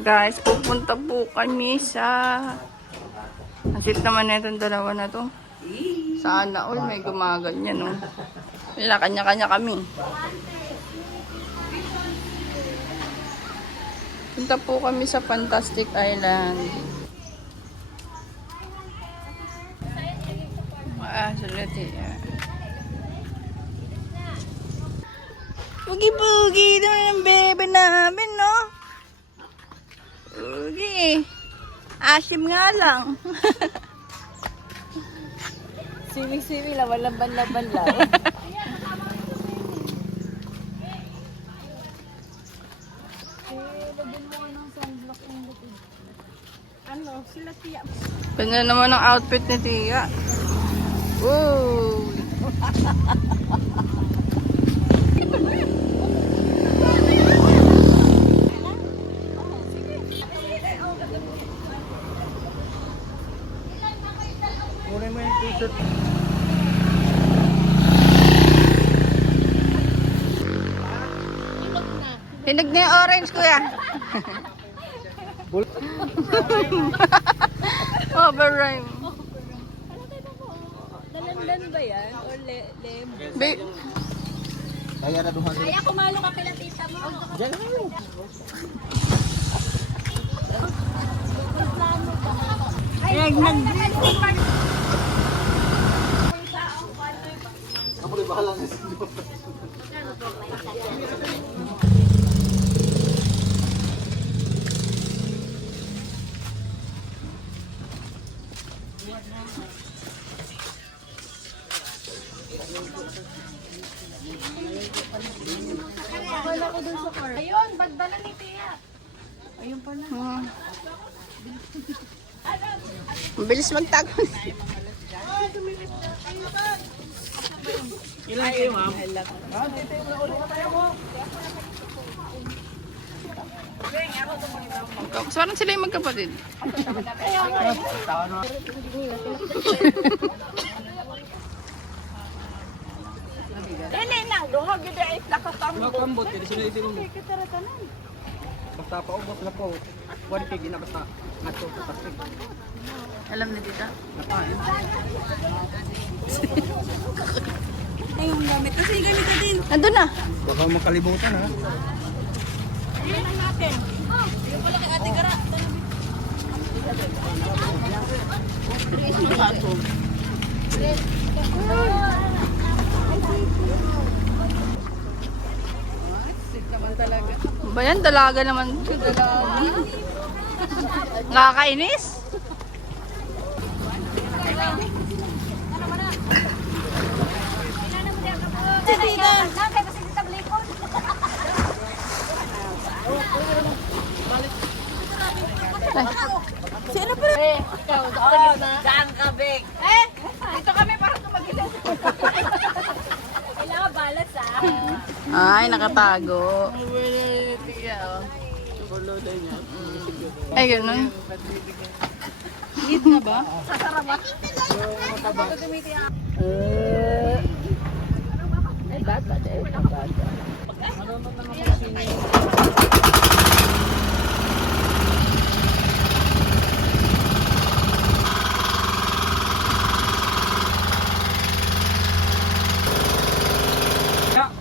Guys, pupunta po kami sa... Nasit naman na itong dalawa na to. Sana all may gumaganyan, no? Wala, kanya-kanya kami. Punta po kami sa Fantastic Island. Sulit eh. Pugi-pugi naman ang bebe namin, no? Pugi. Asim nga lang. Swimming-swimming lang, walang banlaban lang. Ano, sila Tia. Ganda naman ang outfit ni Tia. Woo! Kunin mo yung t-shirt. Hinog na yung orange, kuya. Overrhyme. Dalandan ba yan? Or lem? Kaya na duhan. Kaya kumalo ka kila tita mo. Diyan na yun. Ako rin bahala na siya. Ayun, bagdala ni Tia. Ayun pala. Ang bilis magtago. Ilan kayo, ma'am? Parang sila yung magkapatid. Dili na, duha gid ay nakakambot. Nakambot, hindi sila itinong. Basta pa ubos na po. One pig na basta. Ato sa pasig. Alam na tita. Napain. Ay, yung gamit. Kasi ganito din. Nandun na. Baka makalimutan ha. Ayun ang natin. Ayun pala kay Ate Gara. Ba yan? Dalaga naman. Nakakainis? Sino pa rin? Ikaw, daan ka, Bek. Dito kami para tumagilid. Kailangan balas, Ay, nakatago. Ay, ganun. Need na ba?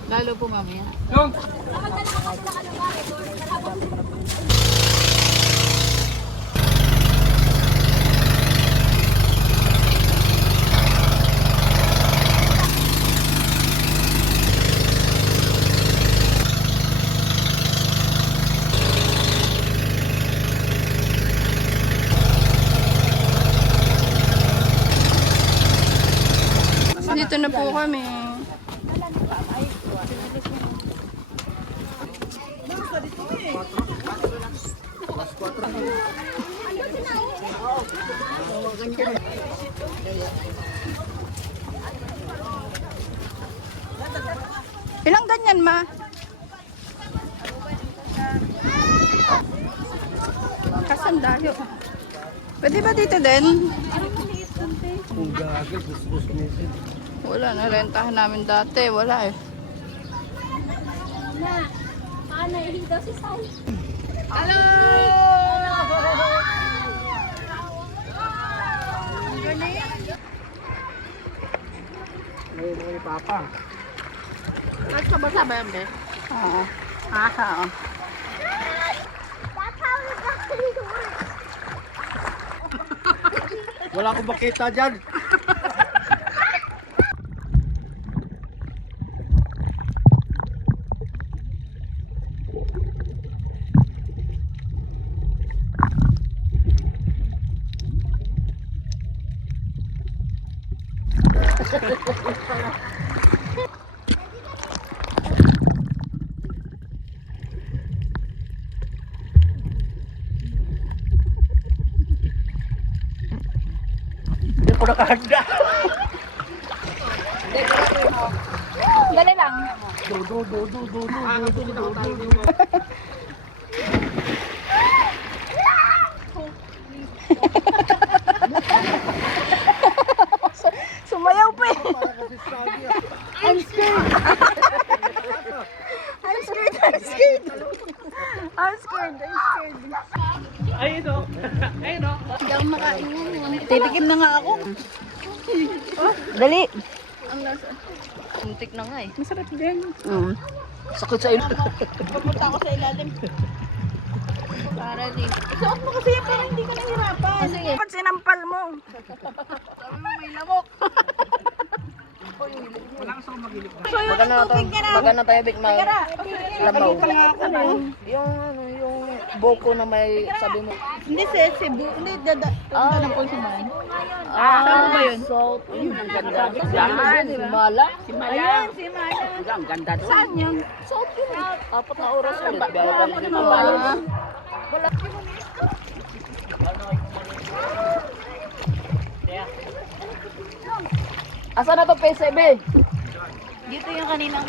Lalo po mamaya. Long! Dito na po kami. Ilang ganyan, ma? Kasandalo. Pwede ba dito din? Kung gagawin, bus-bus nito. Wala, narentahan namin dati. Wala eh. Na, paano daw si Sai? Hello! Basta ba yan, be? Oo. Oo. Wala akong makita dyan. Hindi ko nakahanda. Dali lang. Sumayaw pa eh. I'm scared. I'm scared. I'm scared. I'm scared. I'm scared. Ayun o. Ayun o. Hindi ako makain yun. Titikim na nga ako. Dali. Ang lasa. Muntik na nga eh. Masarap din. Sakit sa ilo. Pupunta ako sa ilalim. Para din. Suot mo kasi yan para hindi ka nahirapan. Sige. Ba't sinampal mo? Sabi mo may lamok. Magana tayo big na Tara. labaw. Ano? Yung boko na may sabi mo. Hindi si Cebu. Hindi dada. Dada po si Man. Saan ba yun? Salt. Ang ganda. Yan. Simala. Ayan, si Mana. Ang ganda doon. Saan yun? Salt yun. 4 na oras ulit. Biyahe ka rin Ano? Wala. Asa na to, P7? Dito yung kaninang